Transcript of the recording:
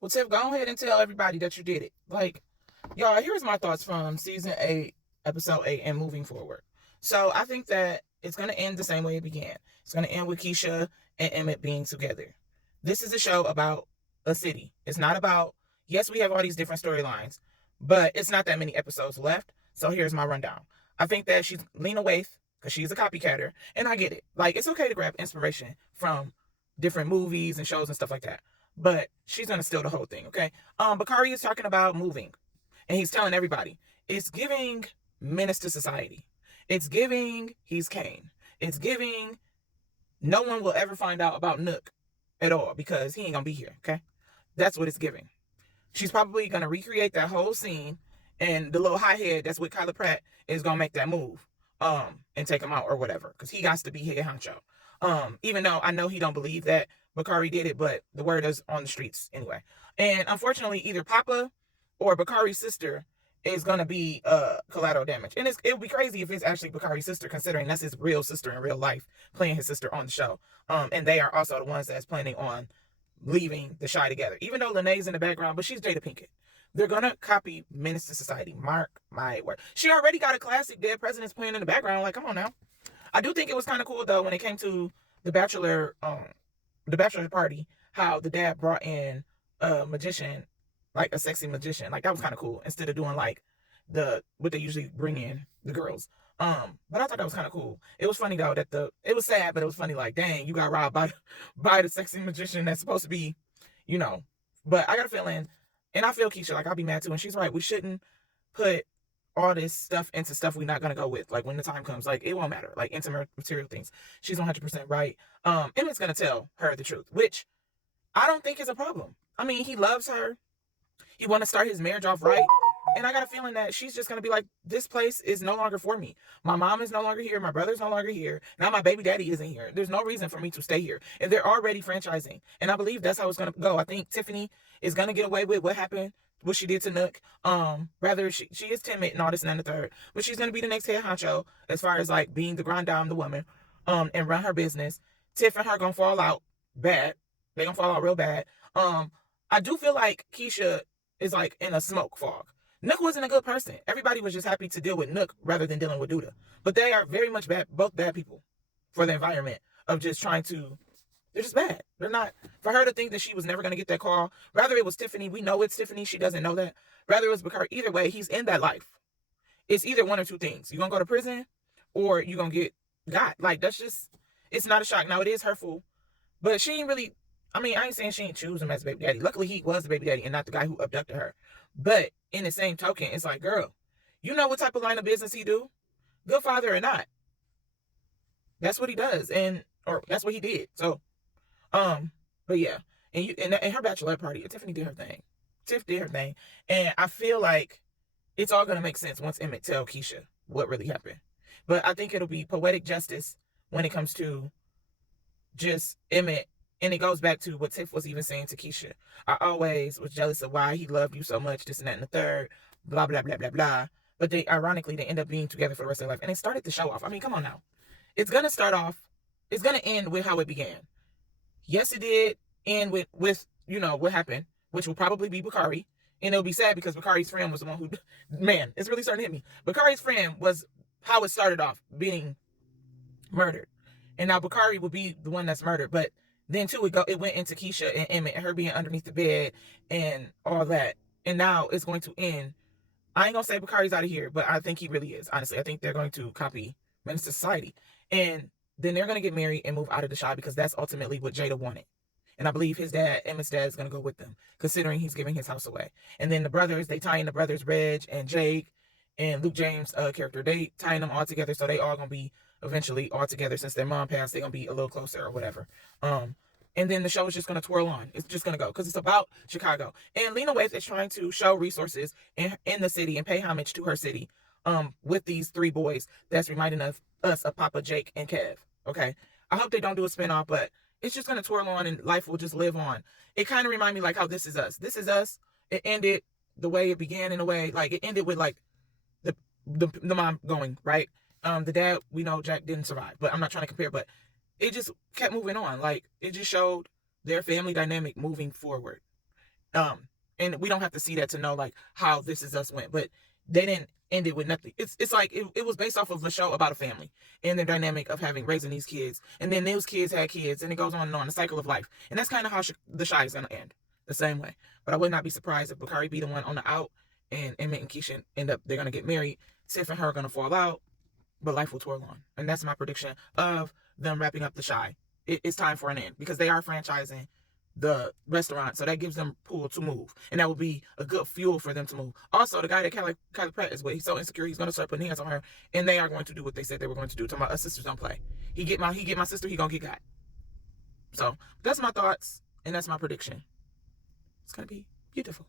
Well, Tiff, go ahead and tell everybody that you did it. Like, y'all, here's my thoughts from season 8, episode 8, and moving forward. So I think that it's going to end the same way it began. It's going to end with Kiesha and Emmett being together. This is a show about a city. It's not about, yes, we have all these different storylines, but it's not that many episodes left. So here's my rundown. I think that she's Lena Waithe, because she's a copycatter, and I get it. Like, it's okay to grab inspiration from different movies and shows and stuff like that. But she's gonna steal the whole thing, okay? Bakari is talking about moving, and he's telling everybody it's giving menace to society. It's giving he's Kane. It's giving no one will ever find out about Nook at all because he ain't gonna be here, okay? That's what it's giving. She's probably gonna recreate that whole scene, and the little hothead that's with Kyla Pratt is gonna make that move, and take him out or whatever, because he got to be head honcho. Even though I know he don't believe that Bakari did it, but the word is on the streets anyway. And unfortunately, either Papa or Bakari's sister is gonna be collateral damage. And it would be crazy if it's actually Bakari's sister, considering that's his real sister in real life, playing his sister on the show. And they are also the ones that's planning on leaving the Shy together. Even though Lene's in the background, but she's Jada Pinkett. They're gonna copy Menace to Society. Mark my word. She already got a classic Dead Presidents playing in the background. Like, come on now. I do think it was kind of cool though when it came to the bachelor party, how the dad brought in a magician, like a sexy magician. Like, that was kind of cool, instead of doing like what they usually bring in, the girls. But I thought that was kind of cool. It was funny though that it was sad, but it was funny, like, dang, you got robbed by the sexy magician that's supposed to be, you know. But I got a feeling, and I feel Kiesha, like, I'll be mad too, and she's right, we shouldn't put all this stuff into stuff we're not gonna go with. Like, when the time comes, like, it won't matter. Like, into material things. She's 100% right. Emmett's gonna tell her the truth, which I don't think is a problem. I mean, he loves her. He want to start his marriage off right. And I got a feeling that she's just going to be like, this place is no longer for me. My mom is no longer here. My brother's no longer here. Now my baby daddy isn't here. There's no reason for me to stay here. And they're already franchising. And I believe that's how it's going to go. I think Tiffany is going to get away with what happened, what she did to Nook. Rather, she is timid and all this and the third. But she's going to be the next head honcho as far as, like, being the grand dame, the woman, and run her business. Tiff and her going to fall out bad. They're going to fall out real bad. I do feel like Kiesha is, like, in a smoke fog. Nook wasn't a good person. Everybody was just happy to deal with Nook rather than dealing with Duda. But they are very much bad, both bad people for the environment of just trying to, they're just bad. They're not, for her to think that she was never going to get that call, rather it was Tiffany. We know it's Tiffany. She doesn't know that. Rather it was Bakari. Either way, he's in that life. It's either one or two things. You're going to go to prison or you're going to get got. Like, that's just, it's not a shock. Now, it is hurtful, but she ain't really, I mean, I ain't saying she ain't choose him as a baby daddy. Luckily, he was the baby daddy and not the guy who abducted her. But in the same token, it's like, girl, you know what type of line of business he do? Good father or not. That's what he does. Or that's what he did. So, but yeah. And her bachelorette party, Tiffany did her thing. Tiff did her thing. And I feel like it's all going to make sense once Emmett tell Kiesha what really happened. But I think it'll be poetic justice when it comes to just Emmett. And it goes back to what Tiff was even saying to Kiesha. I always was jealous of why he loved you so much, this and that and the third, blah, blah, blah, blah, blah. But ironically, they end up being together for the rest of their life. And it started the show off. I mean, come on now. It's going to end with how it began. Yes, it did end with what happened, which will probably be Bakari. And it'll be sad because Bakari's friend was the one who, man, it's really starting to hit me. Bakari's friend was how it started off, being murdered. And now Bakari will be the one that's murdered. But then too, it went into Kiesha and Emmett and her being underneath the bed and all that. And now it's going to end. I ain't gonna say Bakari's out of here, but I think he really is. Honestly, I think they're going to copy Menace to Society. And then they're gonna get married and move out of the Shy because that's ultimately what Jada wanted. And I believe his dad, Emmett's dad, is gonna go with them, considering he's giving his house away. And then the brothers, they tie in the brothers, Reg and Jake and Luke James' character. They tying them all together, so they all gonna be eventually all together. Since their mom passed, they're gonna be a little closer or whatever. And then the show is just gonna twirl on. It's just gonna go because it's about Chicago. And Lena Waithe is trying to show resources in the city and pay homage to her city. With these three boys that's reminding us of Papa, Jake, and Kev. Okay, I hope they don't do a spinoff, but it's just gonna twirl on and life will just live on. It kind of remind me like how This Is Us. This Is Us. It ended the way it began, in a way. Like, it ended with like the mom going, right. The dad, we know Jack didn't survive, but I'm not trying to compare, but it just kept moving on. Like, it just showed their family dynamic moving forward. And we don't have to see that to know like how This Is Us went, but they didn't end it with nothing. It's like it was based off of a show about a family and the dynamic of raising these kids, and then those kids had kids, and it goes on and on, the cycle of life. And that's kind of how the Shy is gonna end, the same way. But I would not be surprised if Bakari be the one on the out, and Emmett and Kiesha they're gonna get married. Tiff and her are gonna fall out, but life will twirl on. And that's my prediction of them wrapping up the Shy. It's time for an end because they are franchising the restaurant, so that gives them pull to move, and that would be a good fuel for them to move. Also, the guy that Kylie Pratt is with, he's so insecure, he's going to start putting hands on her, and they are going to do what they said they were going to do. Talking about us sisters don't play. He get my sister, he gonna get got. So that's my thoughts, and that's my prediction. It's gonna be beautiful.